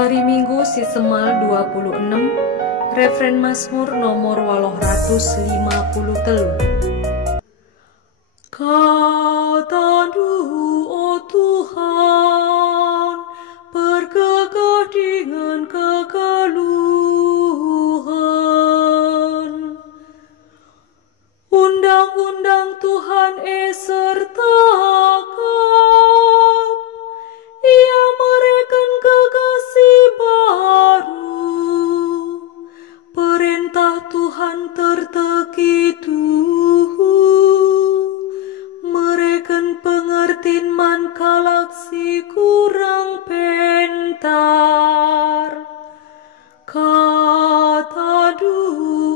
Wari Minggu si Semal 26, referen Mazmur nomor 850. Katamu, oh Tuhan, bergegah dengan kegaluhan. Undang-undang Tuhan sertakan, Ia mereken kekasih baru. Perintah Tuhan tertekitu, mereken pengertin man kalaksi kurang pentar. Katamu,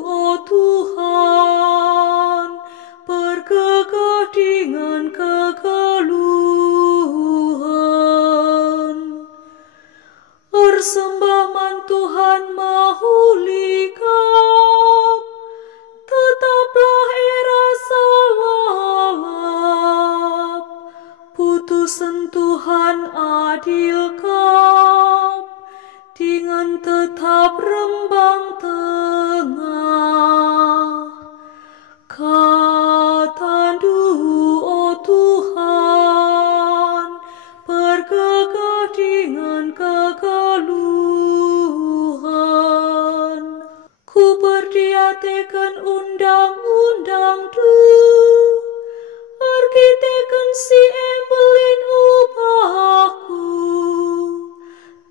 oh Tuhan, bergegah dengan kegaluhan. Ersembah man Tuhan mahulikap, tetaplah era salalap. Putusan Tuhan adil kap, dengan tetap rembang tengah. Katamu, oh Tuhan, bergegah dengan kegaluhan. Ku berdiatekan undang-undang tu, arkiteken si embelin upahku,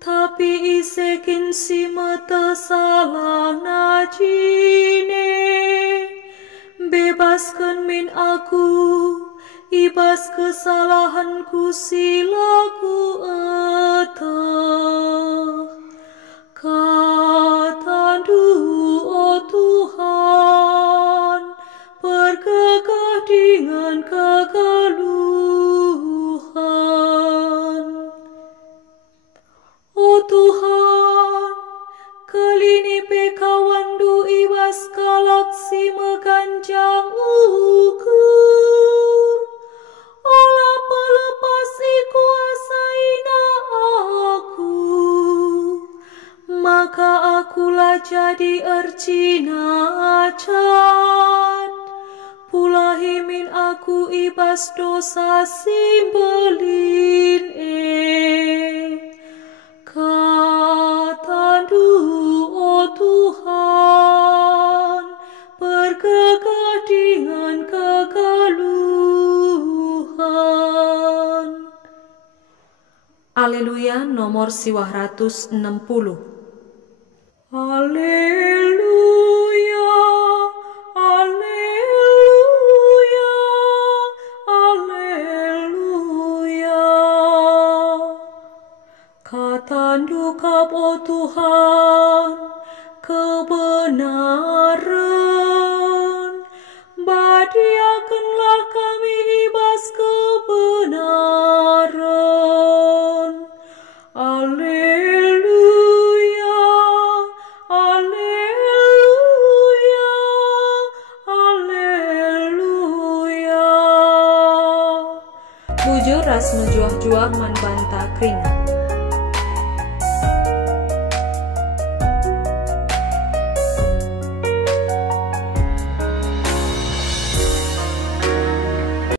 tapi isekin si mata salah najine. Bebaskan min aku, ibas kesalahanku silaku etah. Katamu, oh Tuhan, bergegah dengan kegaluhan. Oh Tuhan, kelini pekawandu ibas kalaksi meganjang ukur. Olah pelepas ikuasaina aku, maka akulah jadi ercina cat. Pulahimin aku ibas dosa simbelin Katamu, oh Tuhan, bergegah dengan kegaluhan. Haleluya nomor 160. Haleluya, haleluya, haleluya. Katamu kap, oh Tuhan, kebenaran. Badiakanlah kami ibas kebenaran. Haleluya, haleluya, haleluya. Bujur ras mejuah-juah man banta keringat.